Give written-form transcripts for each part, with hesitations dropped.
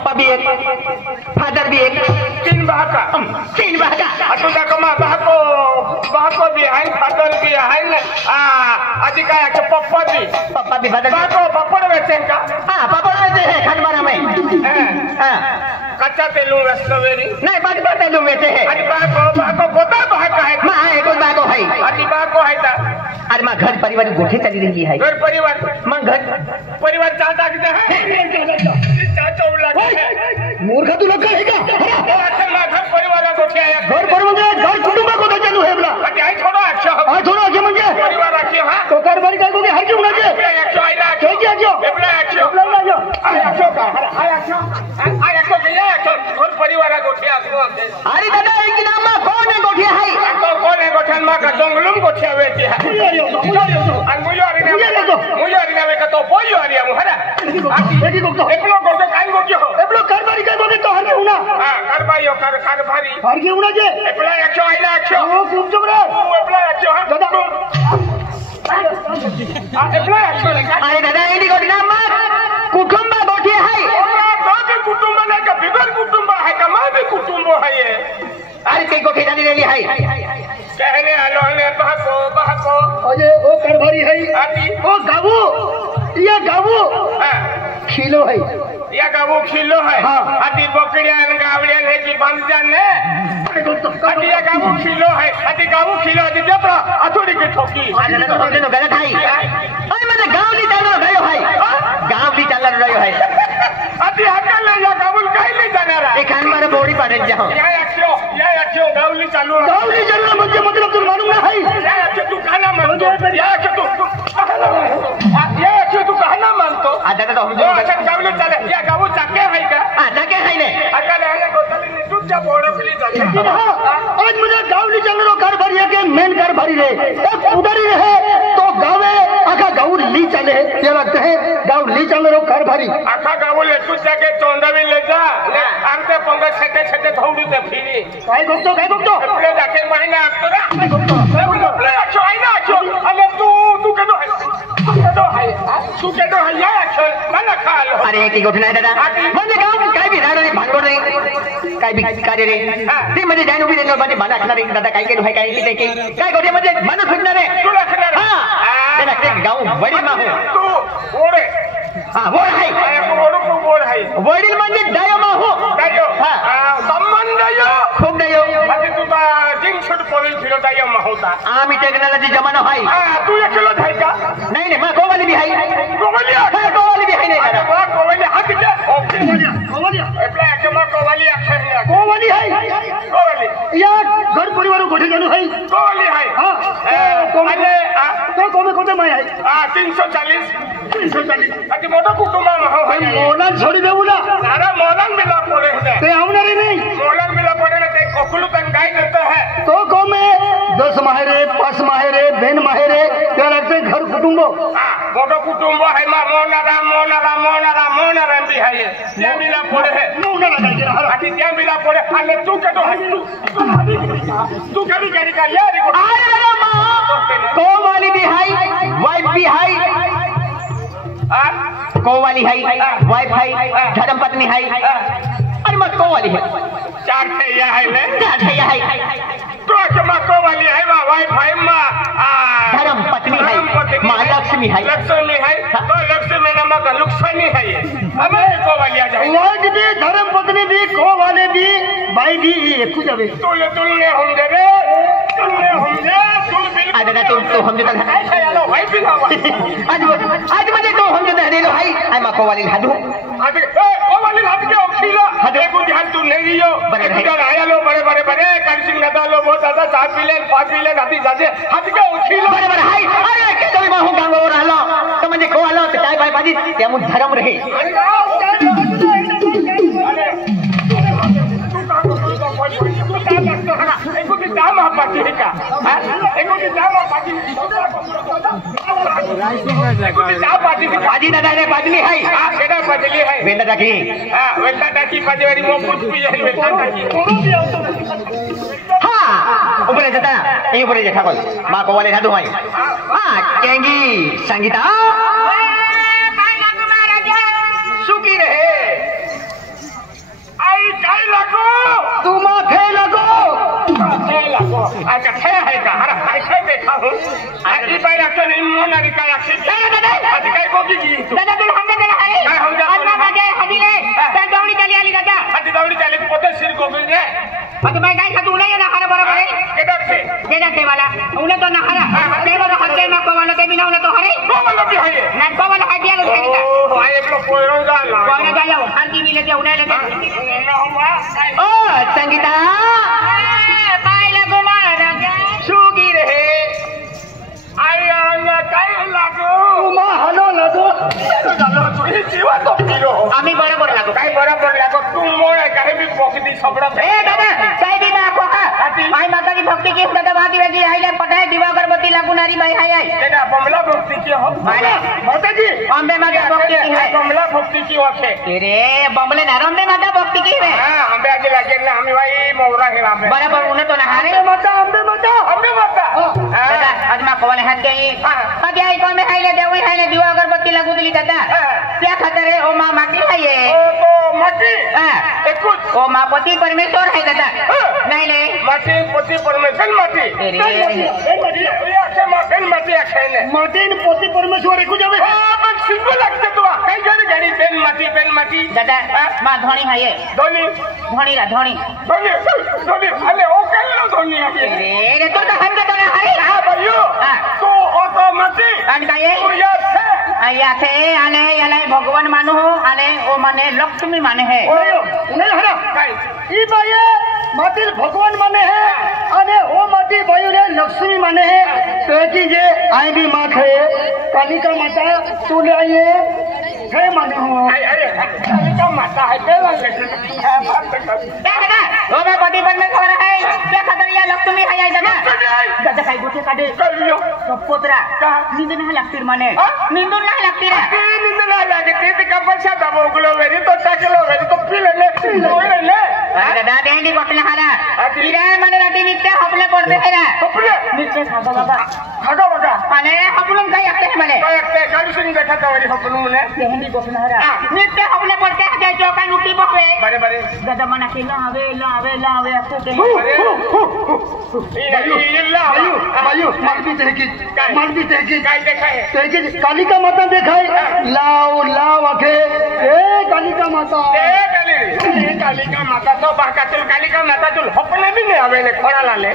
पप्पा भी एक, फादर भी एक, 3 भाका 3 भाका। अतु देखो मा भाको भी है, फादर भी है ना। आदि का के पप्पा भी फादर भाको पप्पड़ बेचे का। हां पापड़ बेचे है खंडवारा में। हां कच्चा तेलू रसवेरी नहीं पक्का तेलू बेचे है। आदि भाको गोता भाका है मां है को बाको है। आदि भाको है ता अरे मां घर परिवार गोठे चली रही है। घर परिवार मां घर परिवार चाहता कि है चाचा उला के मूर्ख तू लोग कहेगा। अच्छा मां घर परिवार गोठे आया घर परिवार घर कुटुंब को चालू है बोला। अरे आई थोड़ा अच्छा हो हां थोड़ा आगे म्हणजे परिवार रखियो हां तो कारभारी काय को हाय क्यों ना जे अच्छा आइला के जो एबला अच्छा ना जो अच्छा का अच्छा के अच्छा घर परिवार गोठे आसो अरे दादा एक नाम में कौन है गोठे है तो कौन है गोठन मा का जंगलम गोठे बेटी है अन मुयो अरे ने का तो बोयो अरे मुहरा एकी को एकलो गोठे काई गो हो एबलो कारभारी काय को तो हने हुना हां कारभारियो कारभारी हर के हुना जे एबला अच्छा आइला अच्छा ओ खूब चुप रे एबला अच्छा दादा एबला अच्छा अरे दादा एडी गोठे नाम कुटुंब गोठे है। दादी कुटुंब नाही का बिगर कुटुंब आहे का माझे कुटुंब आहे अरे ते गोठे झाली रेली है कहने आलो ने बहको अरे ओ कारभारी है आती ओ गावू ये गावू खिलो है या गावो खिलो है हाँ। आती बकरियां गावड़ियां है की बंद जाने आती या गावो खिलो है आती गावो खिलो आती जब अथोड़ी के ठोकी अरे तो समझे तो गलत है। अरे मैंने गांव नहीं चल रहा है गांव नहीं चल रहा है आती हकल ले या गावल काई ले जाने रहा एक खान मारे बोड़ी पाड़े जाओ या एक्चो गावली चालू गांव नहीं चल रहा मुझे मतलब तुम मालूम ना है या एक्चो तू कहना मान या एक्चो तू कहना मान तो दादा तो हम ओ अच्छा गावली चले या गावो चाके है का जाके है ने अकल है गोतली ने तू जा बोड़ो के लिए जाके आज मुझे गांव नहीं चल रहा कारभारी है के मेन कारभारी रे एक उधर ही रहे तो गावे आखा गांव ली चले ये लगते हैं गांव ली चल रहा कारभारी आखा गावो ले तू जाके चोंदा भी ले जा आंते पंगा छटे धौड़ी ते फिरी काय गोतो प्ले जाके महीना आपतोरा प्ले अच्छो आइना अच्छो अरे तू केदो है या अच्छो ना खा लो अरे की गोठना है दादा म्हणजे गांव काय भी राडो रे भांडो रे काय भी कार्य रे ते म्हणजे जाणू भी देनो म्हणजे मला असणार रे दादा काय केलं है काय की काय गोठे म्हणजे मन सुटणार रे तू लखणार हां ते ना गांव वडील माहू तू ओरे हां वड आहे ओड आहे वडील म्हणजे दायो माहू दायो हां संबंध यो खूप दायो म्हणजे तू जिम शूट पॉलिश फिरो दायो माहूता आम्ही टेक्नॉलॉजी जमाना है तू एकलो है का नहीं मैं गोवाली भी है गोवाली गोवाली भी है नहीं दादा गोवाली हाथ के गोवाली एप्ला के मा गोवाली अक्षर है गोवाली है गोवाली या घर परिवार गोठे जानो है गोवाली है हां अरे तो कोमे मैं है 340 अति मोठा कुटुंब आहे मोलान छोड़ी देऊला सारा मोलान मिला पड़े है ते आवनारे नहीं मोलान मिला पड़े है ते कोकुलू तन गाय देता है तो कोमे 10 माहेरे 5 माहेरे बेन माहेरे क्या लगते घर कुटुंबो मोठा कुटुंब है मा मोनारा भी है ये मिला पड़े है मोनारा अति क्या मिला पड़े अरे तू केतो है तू कभी करी का यार अरे मां कोवाली भी है वाइफ भी है कोवाली है वाइफ है धर्मपत्नी है अरे मत कोवाली है 4 ठैया है ले 4 ठैया है तो के मा कोवाली है मा वाइफ है मा धर्मपत्नी है मां लक्ष्मी है तो लक्ष्मी नाम का लक्ष्मी है ये हमें कोवाली आ जाए वाइफ भी धर्मपत्नी भी कोवाले भी भाई भी एक कुछ अबे तुलने हम दे रे तुलने हम दे अरे ना तो हम जता है यालो भाई भी आज मुझे तो हम जता दे लो भाई आई मा कोवाली हादू आज कोवाली हाथ के ओखीला हादे को ध्यान तू नहीं लियो इधर आया लो बड़े कंसिंग नदा लो बहुत ज्यादा 4 पिलेन 5 पिलेन हाथी जाते हाथ के ओखीला बड़े हाय अरे के तो माहू गांव और रहलो तो मुझे कोवालो तो चाय भाई बाजी ते मु धर्म रहे बाजी दादा ने बाजली है केडा बदली है वेंदा टाकी वेंदा टाकी बजेवारी मोपुत भी है वेंदा टाकी हां ऊपर जाता ये ऊपर जा ठाकुर मां को वाले साधु भाई हां केंगी संगीता सुखी रहे अच्छा है का हर कैसे देखा हूं आज बार एक्शन इमोनरी का एक्शन दादा आज काय को की दादा तुम हमने देना है काय हो जा आज मागे हदीले त्या दौडी चाली आली दादा आज दौडी चाली पोते सिर गोविंद रे आज मैं काय खातू नाही ना हर बरोबर है केडक से केडक से वाला उन्हें तो ना हरा ते वाला हत्ते में को वाला ते बिना उन्हें तो हरे को वाला भी है ना को वाला हदिया लो है ओ आए लोग कोयरो जा जाओ हर की मिले के उन्हें लेके ना हुआ ओ संगीता बाय लगो मारा सुगी रहे आया ना काय लागो मा हलो लगो जालो तुझी जीवा तो पिलो आम्ही बरोबर लागो काय बरोबर लागो तू मोळे काय भी पॉकेटी सबड़ा ए दादा काय भी ना को हा माई माता की भक्ति की दादा वाती वेगी आइले पटाए दिवा अगरबत्ती लागू नारी भाई हाय हाय तेरा बमला भक्ति की हो माने माता जी अम्बे माता भक्ति की है बमला भक्ति की होते अरे बमले ना अम्बे माता भक्ति की है हां अम्बे आगे लगे ना हम भाई मोरा है अम्बे बराबर उन्हें तो ना हारे अम्बे माता दादा आज मा कोले हाथ गई हां गई को में हाइले देवी हाइले दिवा अगरबत्ती लागू दिली दादा क्या खातर है ओ मां माटी है ये ओ तो माटी हां कुछ ओ मां पति परमेश्वर है दादा नहीं ले माटी पति परमेश्वर माटी अरे ये आखे माटी आखे ने माटी ने पति परमेश्वर को जावे हां बन सिंगल लगते तो कई जने गाड़ी बेन माटी दादा मां धोनी है ये धोनी धोनी अरे ओ कल्लो धोनी है अरे तो हम का तो ना है हां भाइयों तो ओ तो माटी अन का ये सूर्य थे आया थे आले याले भगवान मानु हो आले ओ माने लक्ष्मी माने है नहीं हरा काई ई बाये माटी भगवान माने है अने ओ माटी बायु रे लक्ष्मी माने है तो की जे आई भी मां थे कालिका माता तू ले आइए है माने हो अरे कालिका माता है पहला लेकिन दादा ओ मैं पति परमेश्वर है क्या खबर या लक्ष्मी है दादा दादा काय गोटे काडे कहियो पोतरा नींद नहीं लगती माने नींद नहीं लगती रे नींद ना लगती ते का पैसा दबो गलो वेरी तो टाकलो वेरी तो पी ले अरे दादा देंडी बटले हारा इरे माने राती नित्य हपले पड़ते है रे हपले नित्य खागा बाबा माने हपलुम काय एकते माने काय एकते काली सिंह देखा था वेरी हपलुम ने देंडी बटले हारा नित्य हपले पड़ते है जो का नुटी बहवे बरे दादा मना के लावे आपको बायु मालवी तहकी काय देखा है तहकी कालिका माता देखाई लाव आखे ए कालिका माता कालिका माता तो बाका तुल कालिका माता तुल हपने भी नहीं आवे ने खड़ा लाले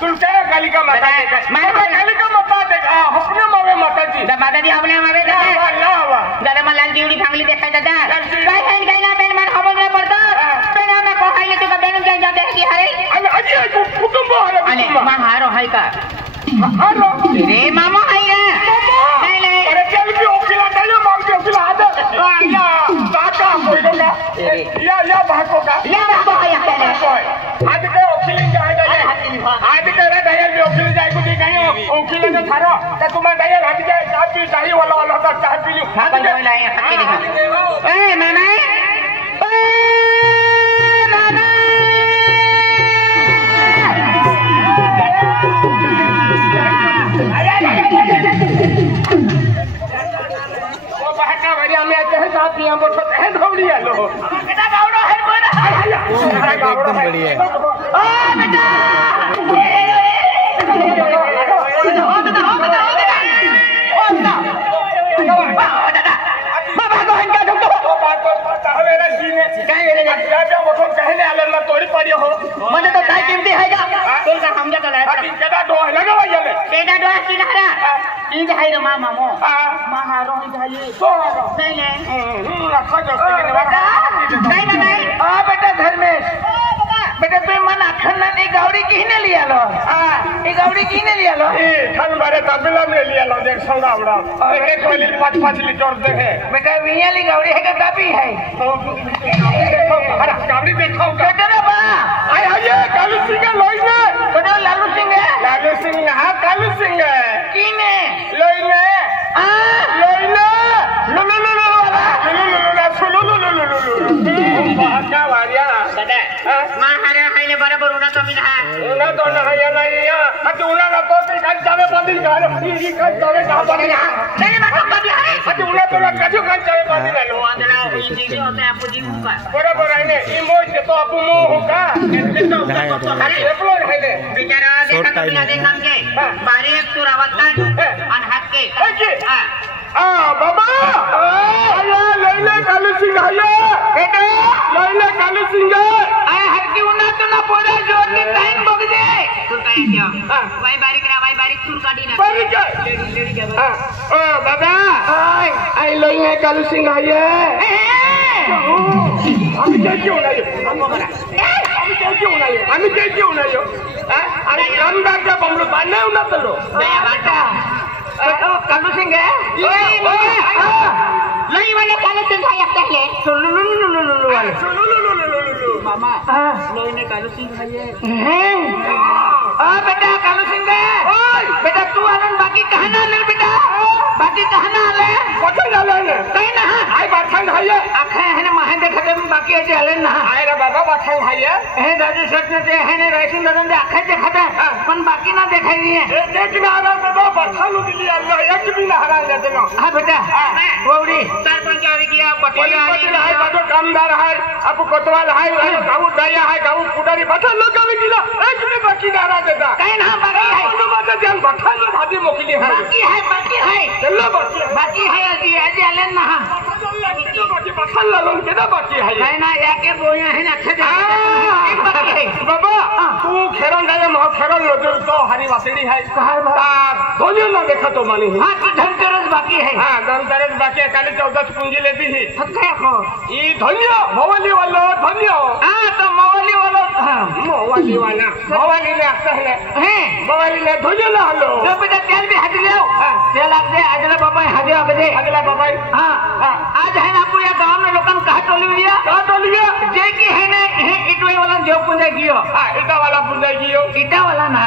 तुल क्या कालिका माता मैं कालिका माता देख हपने मावे माता जी माता जी हपने मावे दादा मन लाल जीवड़ी फांगली देखा दादा काय ना बेन मन हवन में पड़ता बेना में को हाइले तो बेन जाई जाते है कि हरे अजी कुटुंब हरे अने मां हारो हाय का हारो रे मामा हाय रे नहीं अरे चल भी ओकिला डालो मांग के ओकिला आदे या काका कोई होगा या भागो का या बाबा हाय अकेले आज के ओकिलिंग जाए आज के रे डायल भी ओकिल जाए को दी गई ओकिल ने थारो त तुम डायल हट जाए चाय पी दाही वाला का चाय पी लो हाथ में लाए हट के देखो ए मामा यहाँ बोलो है दौड़ी है लो बेटा दौड़ो है एकदम बढ़िया है कहने आले ना तोड़ी पड़ी हो मने तो काय कीमती है का तोल का समझा तो है केदा दो है लगा भैया ले केदा दो की नहरा ई है रे मामा मो मामा रो जाई तो नहीं नहीं रखो दोस्ती के बेटा नहीं आ बेटा धर्मेश बेटा तू मन अखन्ना नहीं गौरी किने लिया लो ये गौरी किने लिया लो ए खन बारे तबला में लिया लो देख संगावड़ा एक वाली 5-5 लीटर दे है बेटा वियाली गौरी है का काफी है अरे गौरी देखो तेरे बा आय आये कालू सिंह लोइने तो लालू सिंह हां कालू सिंह किने लोइने लोइने लो भागा वारिया दादा मां हारे हाइले बराबर उना तो कमी ना उन्हें तो नहाया नहीं है अति उन्हें ना तो कल जावे बंदी घर फिर कल जावे कहां बंदी ना नहीं मतलब कभी है अति उन्हें तो कजो कल जावे बंदी ना लो अंदर इंजी के होते हैं आपको जी होगा बराबर है ने ई मोज के तो आपू मुंह होगा अरे एप्लो है ने बेचारा देखा तो बिना देखा के बारी एक सुरावत का अनहद के हां बाबा आया लैला कालू सिंह आया बेटा लैला कालू सिंह आए हर की उना तो ना पोरा जोर के टाइम बग जाए सुनता है क्या भाई बारीक सुर काटी ना बारीक लेडी क्या बाबा आई लैला कालू सिंह आया हम क्यों ना यो हम क्यों ना यो अरे कामदार का बमलो बाने उना तो दया बाटा कालू सिंह है नहीं वाले कालू सिंह है पहले मामा लोई ने कालू सिंह है बेटा कालू सिंह है बेटा तू आनंद बाकी कहना ले बेटा बाकी कहना ले कथन डाले ने नहीं ना आई बाथन है आखे है ना माहे देखते बाकी है चले ना आई रे बाबा बाथन है हे दादी सच ने ते है ने राइसिंग ददन दे आखे देखते पण बाकी ना देखाई है एक ना आना बाबा बाथन दिली अल्लाह एक भी ना हरा दे देनो हां बेटा वौड़ी सरपंच आ गया पटेल आ गया है बाबा कामदार है अब कोतवाल है गाऊ दया है गाऊ पुडारी बाथन लोग भी गिला एक भी बाकी ना हरा देता कहीं ना बाकी है तो माता जान बाथन भाभी मोकली है बाकी है चलो बाकी है अजी आले ना बाथन लालन के ना बाकी है है ना याके बोया है ना अच्छा एक बाकी है बाबा तू खेरन गए मह खेरन नजर तो हरी वासड़ी है ता धोलियो ना देखा तो मानी हां तो धनतेरस बाकी है हां धनतेरस बाकी है काली 14 पूंजी लेती ही थके हो ई धन्य मवली वाला धन्य हां तो मवली वाला मवली वाला मवली ने आता है मवली ने धोलियो ना हलो तो बेटा तेल भी हट लियो तेल आग दे अजला बाबा हजे आग दे अगला बाबा हां आज है ना पूरा गांव में लोगन कहा टोलिया जे की है ने इटवे वाला देव पूजा कियो हां इटा वाला पूजा कियो इटा वाला ना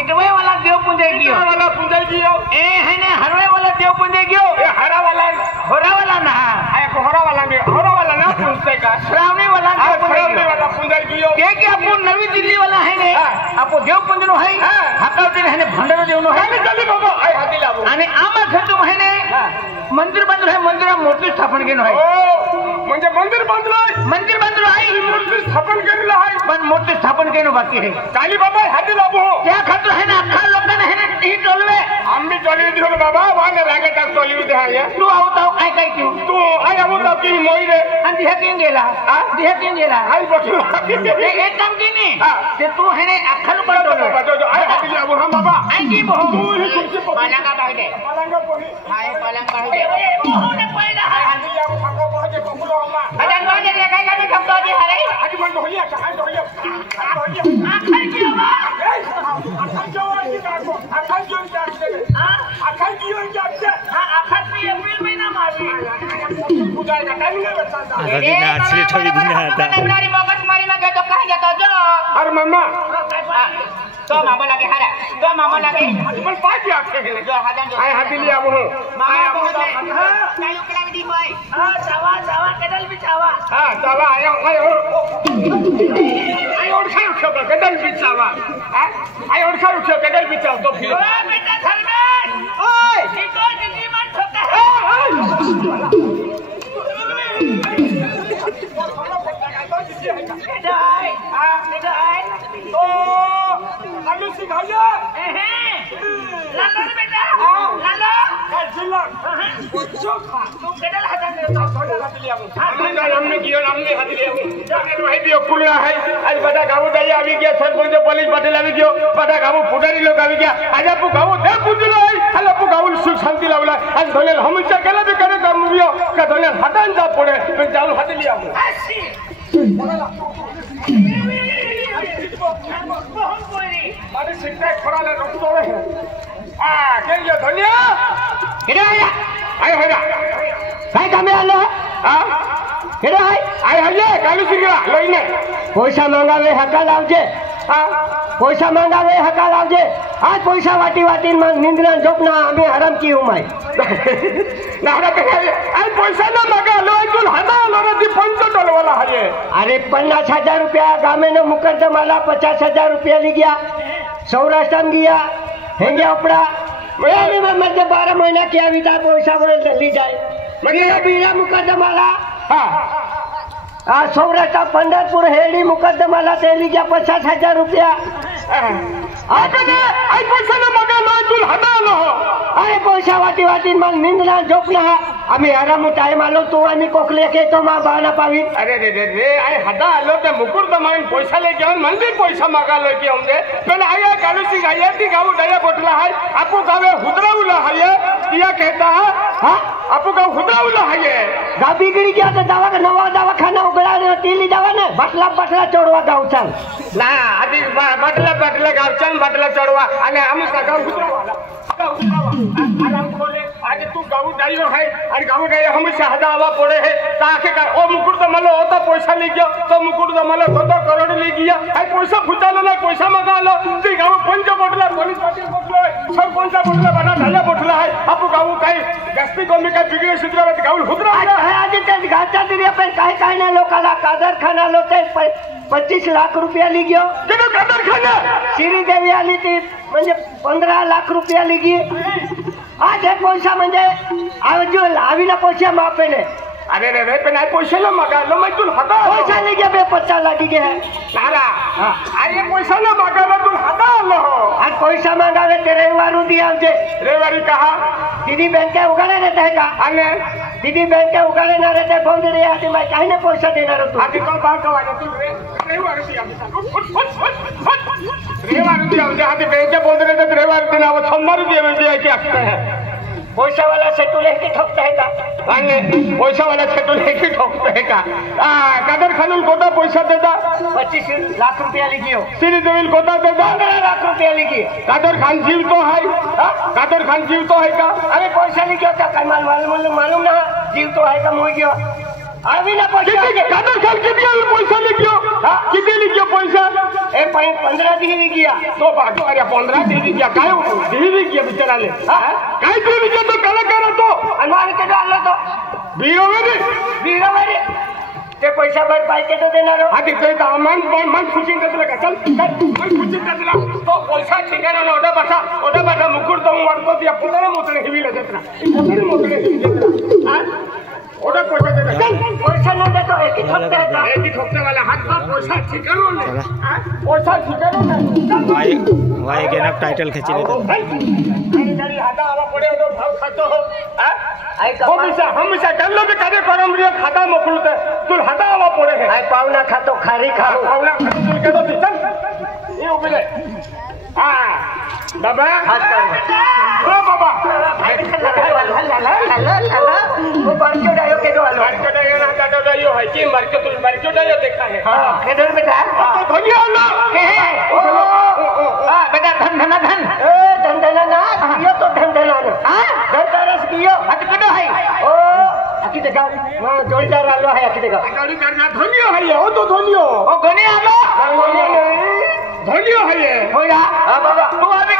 इटवे वाला देव पूजा कियो इटा वाला पूजा कियो ए है ने हरवे वाला देव पूजा कियो ए हरा वाला होरा वाला ना आय को होरा वाला ना पूछते का श्रावणी वाला श्रावणी वाला पूजा कियो के आपको नवी दिल्ली वाला है ने आपको देव पूजनो है हाका दिन है ने भंडारा देवनो है चली बाबा आय हादी लाबो आणि आमा खर्च है ने मंदिर बांधलो है मंदिर मूर्ती स्थापन केनो है ओ म्हणजे मंदिर बांधलो आहे मूर्ती स्थापन केलेलं आहे पण मूर्ती स्थापन केनो बाकी है काली बाबा हाती लाबो त्या खातर है ना अख्खा लोकांना है ना ही टोलवे आम्ही टोली दिलो बाबा वाने लागे टाक टोली दे आहे तू आवताव काय काय तू तू आय आवता की मोई रे आणि दिहा केन गेला आई बटलो एक काम केनी ते तू है ने अख्खा लोकांना टोलवे बाबा जो आय हाती लाबो हम बाबा आई की बहो तू ही कुर्सी पलंगा बाहेर पलंगा पोही हाय पलंग बाहेर बहोने पहिला हाय हाती लाबो खाको पोहे पकुलो अम्मा अजन वाजे रे काय काय ठमतो दे हरे आज मन होलिया काय होलिया आखर की बा आखर जो जाते आखर जीवन जाते हां आखर में एप्रिल महीना मारी पूजा का टाइम नहीं बचता अरे ना असली ठगी दुनिया आता मेरी मगज मारी में गए तो कहां जाता जो अरे मम्मा तो मामा लगे हरा तो मामा लगे बल पाजी आखे जो हाजन जो आय हाती लिया वो मामा बहुत काय उकला दी होय हां चावा केडल भी चावा हां चला आयो और खाओ छबा गदल बिचावा आय और खाओ छबा गदल बिचाव तो फिर ओ बेटा धर्मेश ओए इको जिंदगी मन ठोका है तो आलू सिखाया लालो रे बेटा लालो जिला चोखा तू केडल हाता दे हमने कियो हमने हाथ लिया जाने वही भी खुला है आज बता गाऊ दई आवी गया सरपंच पुलिस पटेल आवी गयो बता गाऊ पुडारी लोग आवी गया आज आपको गाऊ दे पूजलो है आज आपको गाऊ सुख शांति लावला आज धोले हमेशा केला भी करे काम बियो का धोले हटान जा पड़े मैं जाऊ हाथ लिया माने सिक्का खड़ा ले रोक दो है के ये धनिया केडा आय होया काय कामे आलो केडा आय हजे कालू सिंगला लईने पैसा मांगावे हका लावजे पैसा मांगावे हका लावजे आज पैसा वाटी निंदना झोपना आम्ही आराम की उमाय नाहरा पे आज पैसा ना मागा लो तू हदा लो ती $5 वाला है अरे 50,000 रुपया गामे नो मुकदमाला 50,000 रुपया ली गया सौराष्ट्र गया हेंगे अपना मैं 12 महीना क्या विदा पैसा ली जाए मगर बीरा मुकदमाला हाँ सौराष्ट्र पंढरपुर हेड़ी मुकदमाला ते ली गया 50,000 रुपया अरे पैसा वाटी वाटी मग निंदना झोपना आम्ही आराम टाइम आलो तू आणि कोकले के तो मा बाना पावी अरे रे रे रे आय हदा आलो ते मुकुर दमाइन पैसा लेके आऊन मंदिर पैसा मागालो की हमने पण आया कालुसी गाया ती गाव दया बोटला है आपको गावे हुदराउला है किया कहता है हां आपको गाव हुदराउला है गा बिगड़ी गया तो दवा का नवा दवाखाना उगड़ा ने तीली दवा ने बटला चोड़वा गाव चल ना आधी बटला गाव चल बटला चोड़वा आणि हम का गाव हुदरावाला आराम खोले आज तू गाव जाइयो है आणि गाव गए हमेशा हदा आवा पड़े है ताके का ओ मुकुर दमालो होता पैसा ले गयो तो मुकुर दमालो कत करोड़ ले गया है पैसा फुटालो ना पैसा मागालो ती गाव पंच बोटला पोलीस पाटी बोटलो सरपंच बोटला बना ढाला बोटला है आपको गाव काय गस्ती कमी का बिगड़े सुधरावत गाव हुदरा है आज ते घाटा दिया पे काय ना लोकाला कादर खाना लोते 25 लाख रुपया ली गयो किती कादर खाना श्री देवी आली ती म्हणजे 15 लाख रुपया ली गी आज हे पैसा म्हणजे जो आवीला पैसा मापे ने अरे रे रे पण आई पैसा ना मागालो मैं तुल हदा पैसा ले गया बे 50 लाख गया है सारा आई पैसा ना मागालो तुल हदा आलो आज पैसा मांगावे तेरे वारू दिया जे रेवारी कहा दीदी बैंक के उगाड़े रहते है का अरे दीदी बैंक के उगाड़े ना रहते फोन दे आती मैं काहे ने पैसा देना रो तू आदि कौन बात कवा तू रेवारी दिया रेवारी दिया आदि बैंक के बोल रहे थे रेवारी देना वो सम्मार दिया में दिया क्या है पैसा वाला से तू लेके ठोकता है का आने पैसा वाला से तू लेके ठोकता है का कादर खानुल कोता पैसा देता 25 लाख रुपया लिखियो श्री देवी कोता देता 15 लाख रुपया लिखिए कादर खान जीव तो है कादर खान जीव तो है का अरे पैसा लिखियो का कमाल मालूम ना जीव तो है का मुई गयो अभी ना पैसा कादर खान कितने पैसा लिखियो कितने लिखियो पैसा ए 15 दी लिखिया तो बाकी अरे 15 दी दिया काय दी लिखिया बेचारा ले काय दी लिखिया तो कलाकार तो अनुमान के डाल तो बीरो मेरे ते पैसा भर पाई के तो देना रो आदि कोई तो मन खुशी कर लगा चल मन खुशी कर लगा तो पैसा ठिकाना ना ओडा बसा मुकुर तो वरतो दिया पुतरे मोतरे हिवी ले देतना पुतरे मोतरे हिवी देतना हां ओडा पैसा दे चल पैसा न दे तो एक ही ठोकता है एक ही ठोकने वाला हाथ का पैसा ठिकानो ले पैसा ठिकानो ले वाई के ना टाइटल खींच लेते तेरी हाथा आवा पड़े तो भाव खातो हो आई हमेशा डल्लो के कार्य करम रे खाता मोकलते तू हाथा आवा पड़े है आई पावना खातो खारी खाओ पावना खातो तू के तो चल ये उबले बाबा हाथ कर ओ बाबा वो बरक्यो डायो के दो आलो मार्केट है ना डाडो डायो है कि मार्केट डायो देखा है हां केदर बेटा तो धनिया लो के ओ बेटा धन ए धंधना ना कियो तो धंधना ना हां घर का रस कियो हट कटो है ओ आकी देखा हां जोड़ीदार आलो है आकी देखा गाड़ी करना धनिया है ये ओ तो धनियो ओ गने आलो धनियो है ये होया हां बाबा तू अभी